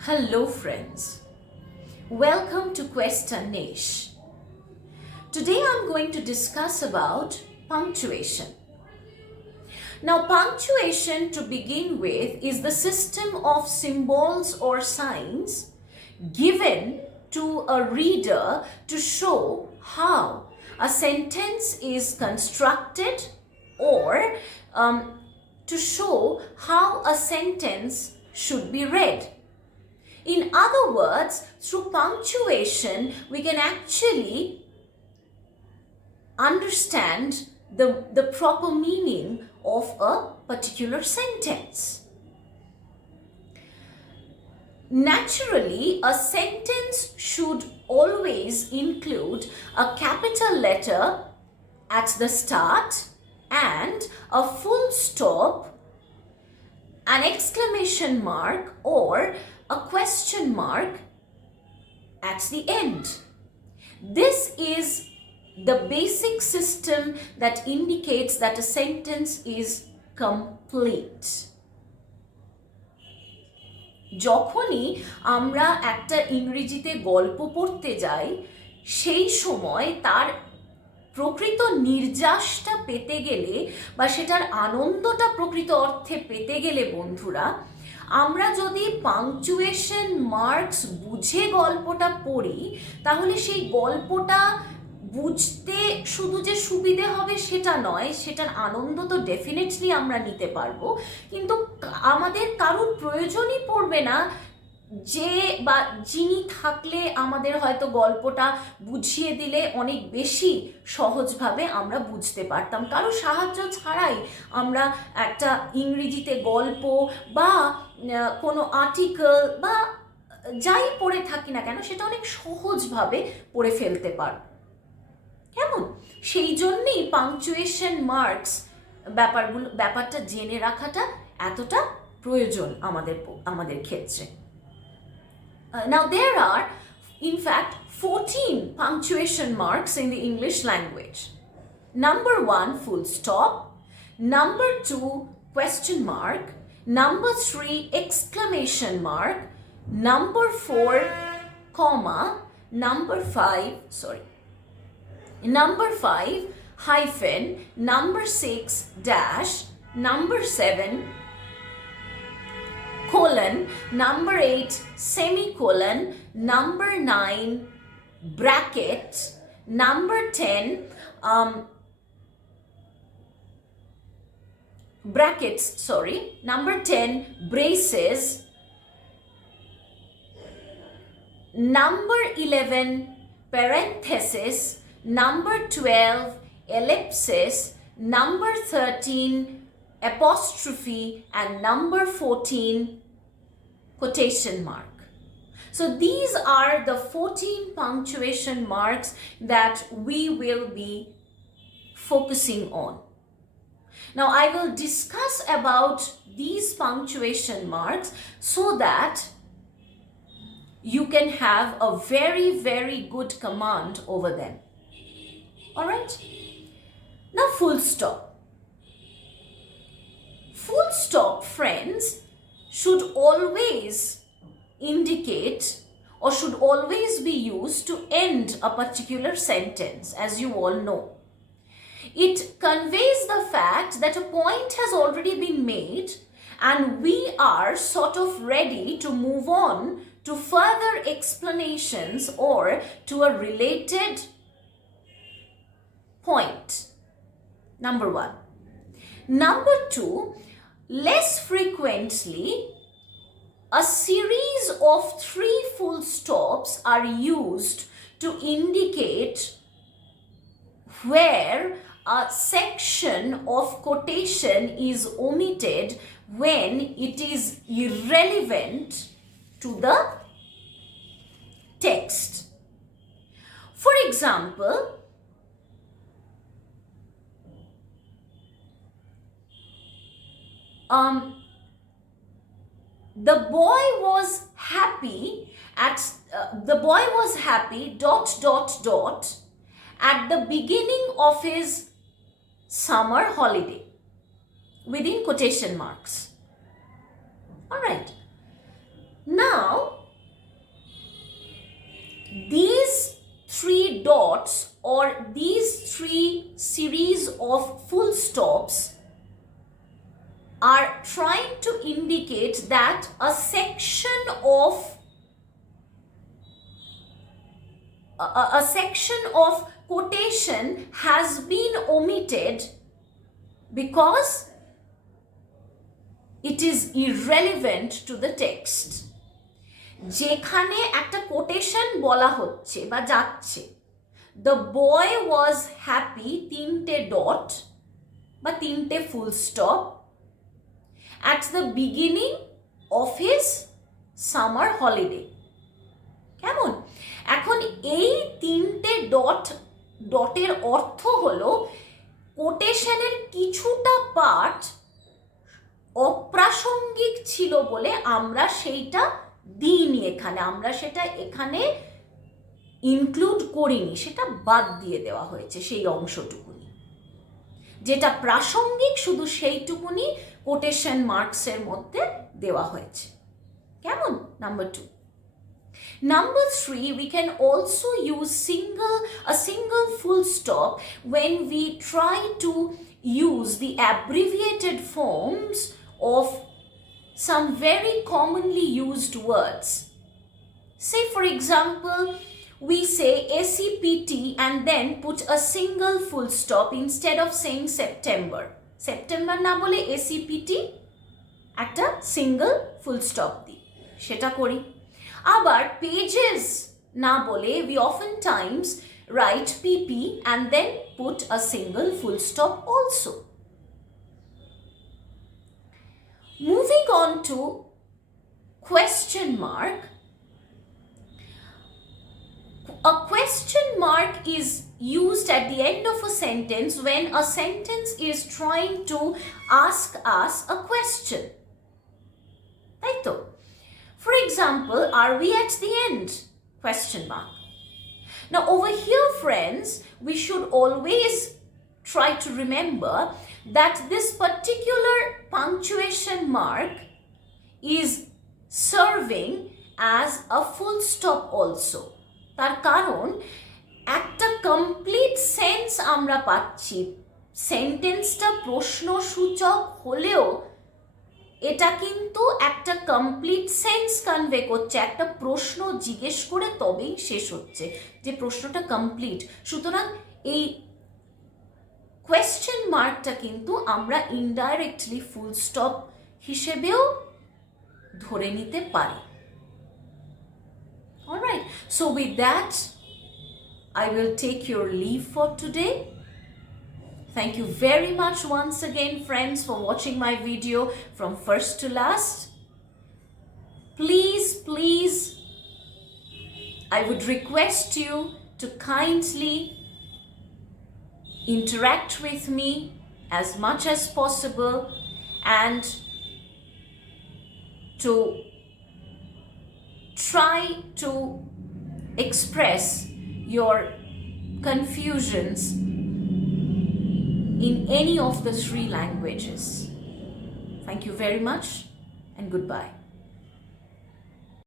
Hello friends, welcome to Anwesh. Today I'm going to discuss about punctuation. Now punctuation, to begin with, is the system of symbols or signs given to a reader to show how a sentence is constructed or to show how a sentence should be read. In other words, through punctuation, we can actually understand the proper meaning of a particular sentence. Naturally, a sentence should always include a capital letter at the start and a full stop, an exclamation mark, or a question mark at the end. This is the basic system that indicates that a sentence is complete. যখনই আমরা একটা ইংরেজিতে গল্প পড়তে যাই, সেই সময় তার প্রকৃত নির্যাসটা পেতে গেলে বা সেটার আনন্দটা প্রকৃত অর্থে পেতে গেলে বন্ধুরা, আমরা যদি পাংচুয়েশন মার্কস বুঝে গল্পটা পড়ি, তাহলে সেই গল্পটা বুঝতে শুধু যে সুবিধে হবে সেটা নয়, সেটার আনন্দ তো ডেফিনেটলি আমরা নিতে পারবো, কিন্তু আমাদের কারোর প্রয়োজনই পড়বে না যে বা যিনি থাকলে আমাদের হয়তো গল্পটা বুঝিয়ে দিলে অনেক বেশি সহজভাবে আমরা বুঝতে পারতাম। কারো সাহায্য ছাড়াই আমরা একটা ইংরেজিতে গল্প বা কোনো আর্টিকেল বা যাই পড়ে থাকি না কেন, সেটা অনেক সহজভাবে পড়ে ফেলতে পারব। কেমন? সেই জন্যেই পাংচুয়েশন মার্কস ব্যাপারটা জেনে রাখাটা এতটা প্রয়োজন আমাদের ক্ষেত্রে। Now there are in fact 14 punctuation marks in the English language. Number 1, full stop. Number 2, question mark. Number 3, exclamation mark. Number 4, comma. Number 5, hyphen. Number 6, dash. Number 7, colon. Number 8, semicolon. Number 9, bracket. Number 10, brackets, sorry. Number 10, braces. Number 11, parenthesis. Number 12, ellipsis. Number 13, apostrophe, and number 14, quotation mark. So these are the 14 punctuation marks that we will be focusing on. Now I will discuss about these punctuation marks so that you can have a very, very good command over them. All right? Now full stop. Full stop, friends, should always indicate or should always be used to end a particular sentence, as you all know. It conveys the fact that a point has already been made and we are sort of ready to move on to further explanations or to a related point. Number 1. Number 2, less frequently, a series of 3 full stops are used to indicate where a section of quotation is omitted when it is irrelevant to the text. For example, the boy was happy at at the beginning of his summer holiday, within quotation marks. All right. Now of full stops are trying to indicate that a section of quotation has been omitted because it is irrelevant to the text. যেখানে একটা quotation বলা হচ্ছে বা যাচ্ছে, the boy was happy, তিনটে dot বা তিনটে full stop, at the beginning of his summer holiday. কেমন? এখন এই তিনটে ডটের অর্থ হলো কোটেশনের কিছুটা পার্ট অপ্রাসঙ্গিক ছিল বলে আমরা সেইটা দিইনি এখানে, আমরা সেটা এখানে ইনক্লুড করিনি, সেটা বাদ দিয়ে দেওয়া হয়েছে সেই অংশটুকুনি। যেটা প্রাসঙ্গিক শুধু সেইটুকুনি কোটেশন মার্কসের মধ্যে দেওয়া হয়েছে। কেমন? Number 2. Number 3, we can also use a single full stop when we try to use the abbreviated forms of some very commonly used words. Say for example, we say SEPT and then put a single full stop instead of saying September. September না বলে SEPT একটা single full stop দিই, সেটা করি। আবার pages না বলে we oftentimes write PP and then put a single full stop also. Moving on to question mark. A question mark is used at the end of a sentence when a sentence is trying to ask us a question. Right? For example, are we at the end? Question mark. Now over here, friends, we should always try to remember that this particular punctuation mark is serving as a full stop also. তার কারণ একটা complete sense আমরা পাচ্ছি, সেন্টেন্সটা প্রশ্নসূচক হলেও এটা কিন্তু একটা কমপ্লিট সেন্স কনভে করছে, একটা প্রশ্ন জিজ্ঞেস করে তবেই শেষ হচ্ছে, যে প্রশ্নটা কমপ্লিট। সুতরাং এই কোয়েশ্চেন মার্কটা কিন্তু আমরা ইনডাইরেক্টলি ফুল স্টপ হিসেবেও ধরে নিতে পারি। Alright, so with that, I will take your leave for today. Thank you very much once again, friends, for watching my video from first to last. Please, I would request you to kindly interact with me as much as possible and to try to express your confusions in any of the 3 languages. Thank you very much and goodbye.